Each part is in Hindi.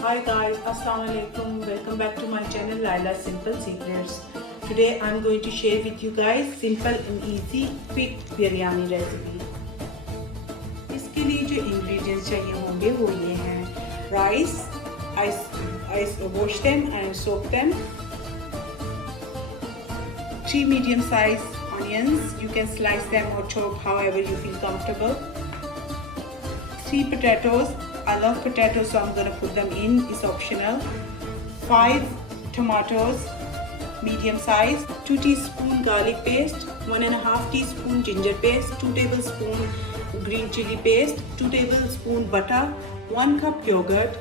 Hi guys, Assalamu alaikum. Welcome back to my channel Laila's Simple Secrets. Today I'm going to share with you guys simple and easy quick biryani recipe. इसके लिए जो ingredients चाहिए होंगे वो ये हैं rice, wash them and soak them, 3 medium size onions, you can slice them or chop however you feel comfortable, 3 potatoes. I love potatoes, so I'm gonna put them in. It's optional. 5 tomatoes, medium size. 2 teaspoon garlic paste. 1.5 teaspoon ginger paste. 2 tablespoon green chili paste. 2 tablespoon butter. 1 cup yogurt.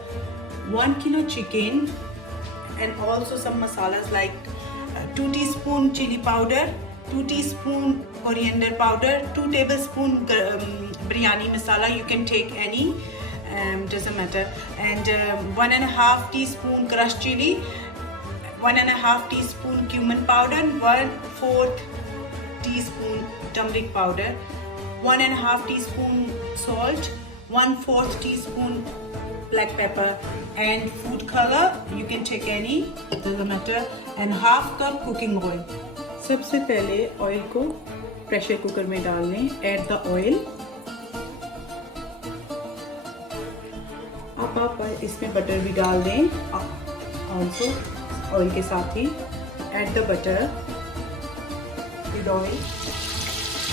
1 kilo chicken, and also some masalas like 2 teaspoon chili powder. 2 teaspoon coriander powder. 2 tablespoon biryani masala. You can take any. Doesn't matter, and 1.5 teaspoon crushed chili, 1.5 teaspoon cumin powder, 1/4 teaspoon turmeric powder, 1.5 teaspoon salt, 1/4 teaspoon black pepper, and food color. You can take any, it doesn't matter, and half cup cooking oil. सबसे पहले ऑयल को प्रेशर कुकर में डाल लें. Add the oil. अब आप इसमें बटर भी डाल दें ऑल्सो ऑयल के साथ ही. Add the butter with oil.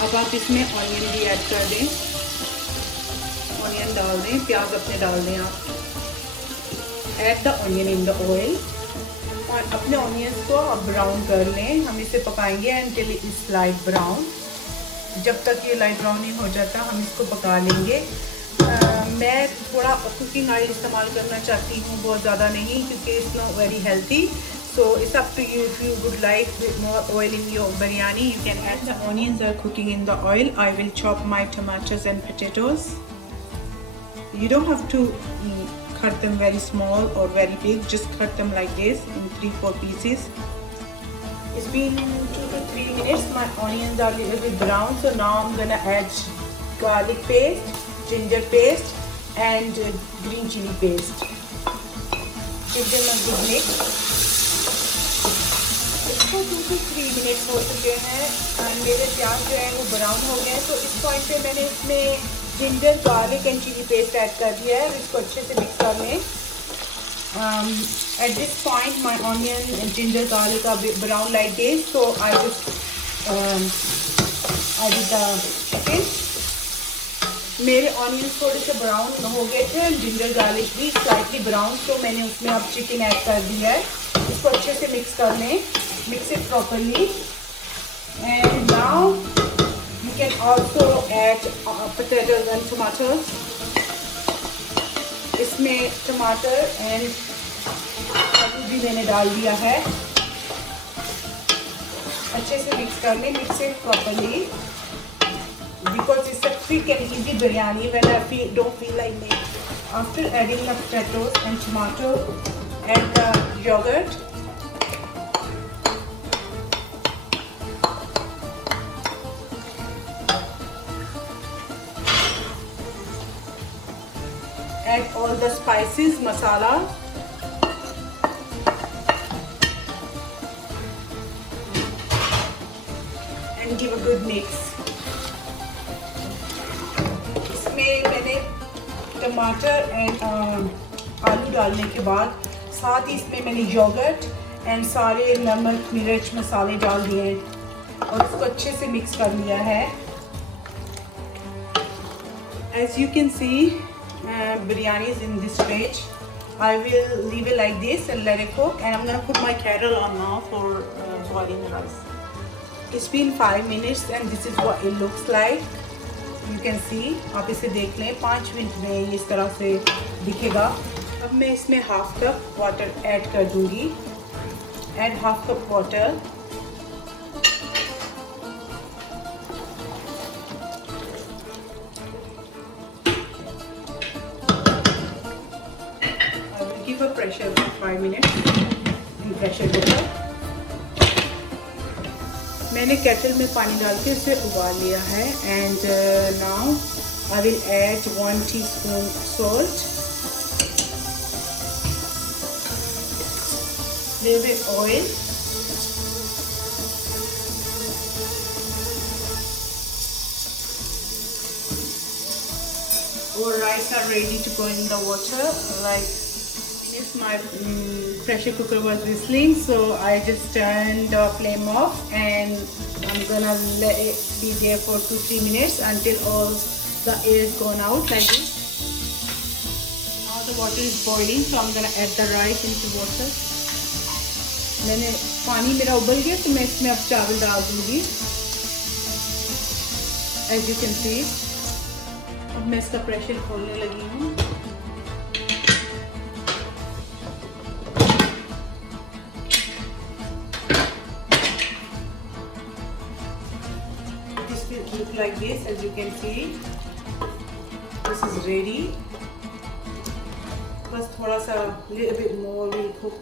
अब आप इसमें ऑनियन भी ऐड कर दें. ऑनियन डाल दें, प्याज अपने डाल दें आप. Add the onion in the oil. और अपने ऑनियंस को आप ब्राउन कर लें. हम इसे पकाएंगे एंटिल इट्स लाइट ब्राउन. जब तक ये लाइट ब्राउन नहीं हो जाता हम इसको पका लेंगे. मैं थोड़ा कुकिंग ऑयल इस्तेमाल करना चाहती हूँ, बहुत ज़्यादा नहीं, क्योंकि it's not very healthy. So it's up to you. If you would like with more oil in your biryani, you can add. The onions are cooking in the oil. I will chop my tomatoes and potatoes. You don't have to cut them very small or very big. Just cut them like this in 3-4 pieces. It's been 2 to 3 minutes. My onions are a little bit brown. So now I'm gonna add garlic paste, ginger paste, and green chili paste. Give them a good mix. इसको 2 to 3 मिनट्स हो चुके हैं और मेरे प्याज जो है वो ब्राउन हो गए हैं. तो इस पॉइंट पे मैंने इसमें ginger, garlic and chilli paste add कर दिया है. इसको अच्छे से मिक्स कर लें. At this point my onion and ginger garlic are brown like this. So I did the chicken. मेरे ऑनियंस थोड़े से ब्राउन हो गए थे और जिंजर गार्लिक भी स्लाइटली ब्राउन. तो मैंने उसमें अब चिकन ऐड कर दिया है. इसको अच्छे से मिक्स कर लें. Mix it properly. And now you can also add potatoes and tomatoes. इसमें टमाटर एंड आलू भी मैंने डाल दिया है. अच्छे से मिक्स कर लें. Mix it properly. Because it's a quick and easy biryani when I don't feel like making. After adding the potatoes and tomato, add the yogurt. Add all the spices, masala. And give a good mix. मैंने टमाटर एंड आलू डालने के बाद साथ ही इसमें मैंने योगर्ट एंड सारे नमक मिर्च मसाले डाल दिए हैं और इसको अच्छे से मिक्स कर लिया है. As you can see, biryani is in this stage. I will leave it like this and let it cook, and I'm gonna put my kettle on now for boiling rice. It's been 5 minutes and this is what it looks like. You can see. आप इसे देख लें. 5 मिनट में ये इस तरह से दिखेगा. अब मैं इसमें हाफ कप वाटर ऐड कर दूंगी. Add half cup water. I will give a pressure for 5 minutes in pressure cooker. मैंने केटल में पानी डाल के इसे उबाल लिया है. And now I will add 1 teaspoon salt, little bit oil. Our rice are ready to go in the water. Like, my pressure cooker was whistling, so I just turned the flame off and I'm gonna let it be there for 2-3 minutes until all the air is gone out like this. Now the water is boiling, so I'm gonna add the rice into water. मैंने पानी मेरा उबल गया तो मैं इसमें अब चावल डाल दूंगी. As you can see, अब मैं इसका प्रेशर खोलने लगी हूँ. Look like this, as you can see. This is ready. बस थोड़ा सा little bit more, we'll cook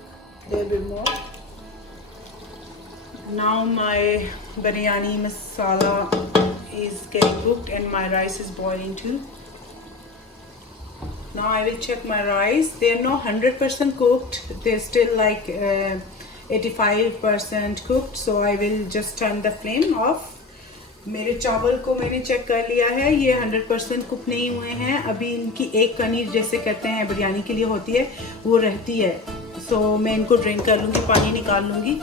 little bit more. Now my biryani masala is getting cooked and my rice is boiling too. Now I will check my rice. They're not 100% cooked. They're still like 85% cooked. So I will just turn the flame off. मेरे चावल को मैंने चेक कर लिया है, ये 100% कुक नहीं हुए हैं. अभी इनकी एक कनी जैसे कहते हैं बिरयानी के लिए होती है वो रहती है. सो मैं इनको ड्रेन कर लूँगी, पानी निकाल लूँगी.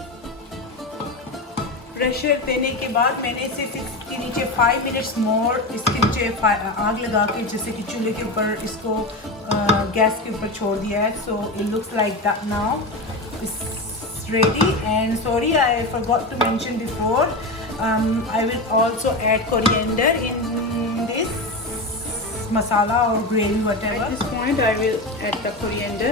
प्रेशर देने के बाद मैंने सिर्फ इसके नीचे 5 मिनट्स मोर इसके नीचे आग लगा के जैसे कि चूल्हे के ऊपर इसको गैस के ऊपर छोड़ दिया है. So it looks like that now. It's ready. And sorry, I forgot to mention before, I will also add coriander in this masala or gravy, whatever. At this point, I will add the coriander.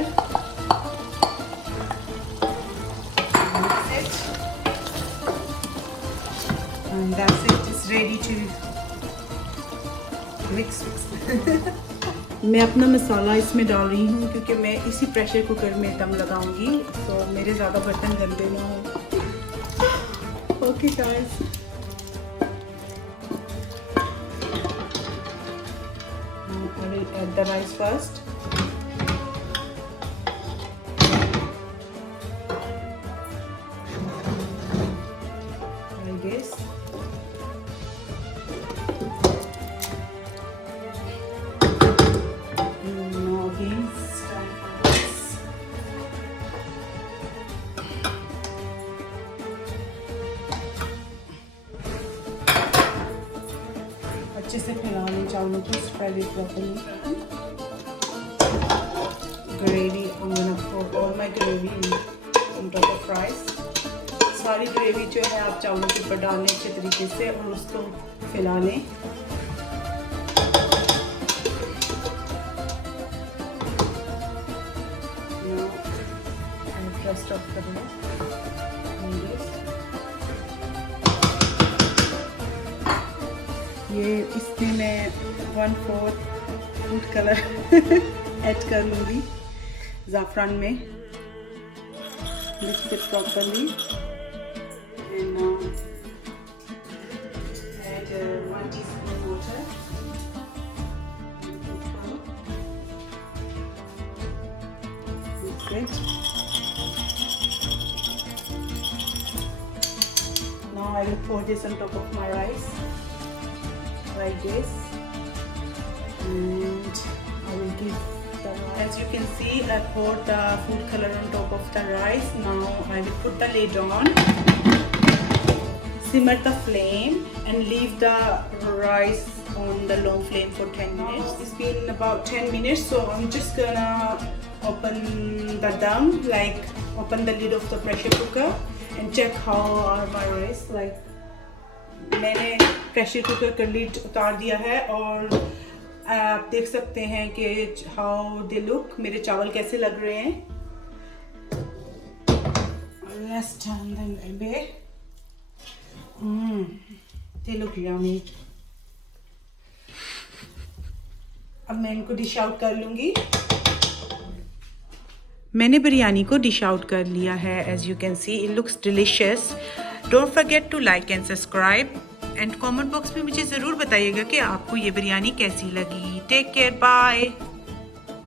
That's it. And that's it. It's ready to mix. मैं अपना मसाला इसमें डाल रही हूँ क्योंकि मैं इसी प्रेशर कुकर में दम लगाऊंगी, तो मेरे ज़्यादा बर्तन गंदे ना हो. Okay guys. Now I will add the rice first. Like this. Now again stir this. अच्छे से फैलाने चावलों को spread it properly. Gravy, I'm gonna put all my gravy on top of rice. सारी ग्रेवी जो है आप चावलों के ऊपर डालें अच्छे तरीके से और उसको फैला लें. Now I rest of the rice on this. ये इसमें मैं 1/4 फूड कलर ऐड कर लूँगी ज़ाफ़रान में. Mix it properly and add 1 teaspoon water. Mix it. Now I will pour this on top of my rice. Like this, and I will give the rice. As you can see, I poured the food color on top of the rice. Now I will put the lid on, simmer the flame and leave the rice on the low flame for 10 minutes. It's been about 10 minutes, so I'm just gonna open the dum, like open the lid of the pressure cooker and check how are my rice. Like, मैंने प्रेशर कुकर का लिड उतार दिया है और आप देख सकते हैं कि हाउ दे लुक, मेरे चावल कैसे लग रहे हैं. Let's turn them a bit. They look yummy. अब मैं इनको डिश आउट कर लूँगी. मैंने बिरयानी को डिश आउट कर लिया है. As you can see it looks delicious. Don't forget to like and subscribe and comment box में मुझे ज़रूर बताइएगा कि आपको ये बिरयानी कैसी लगी. Take care, bye.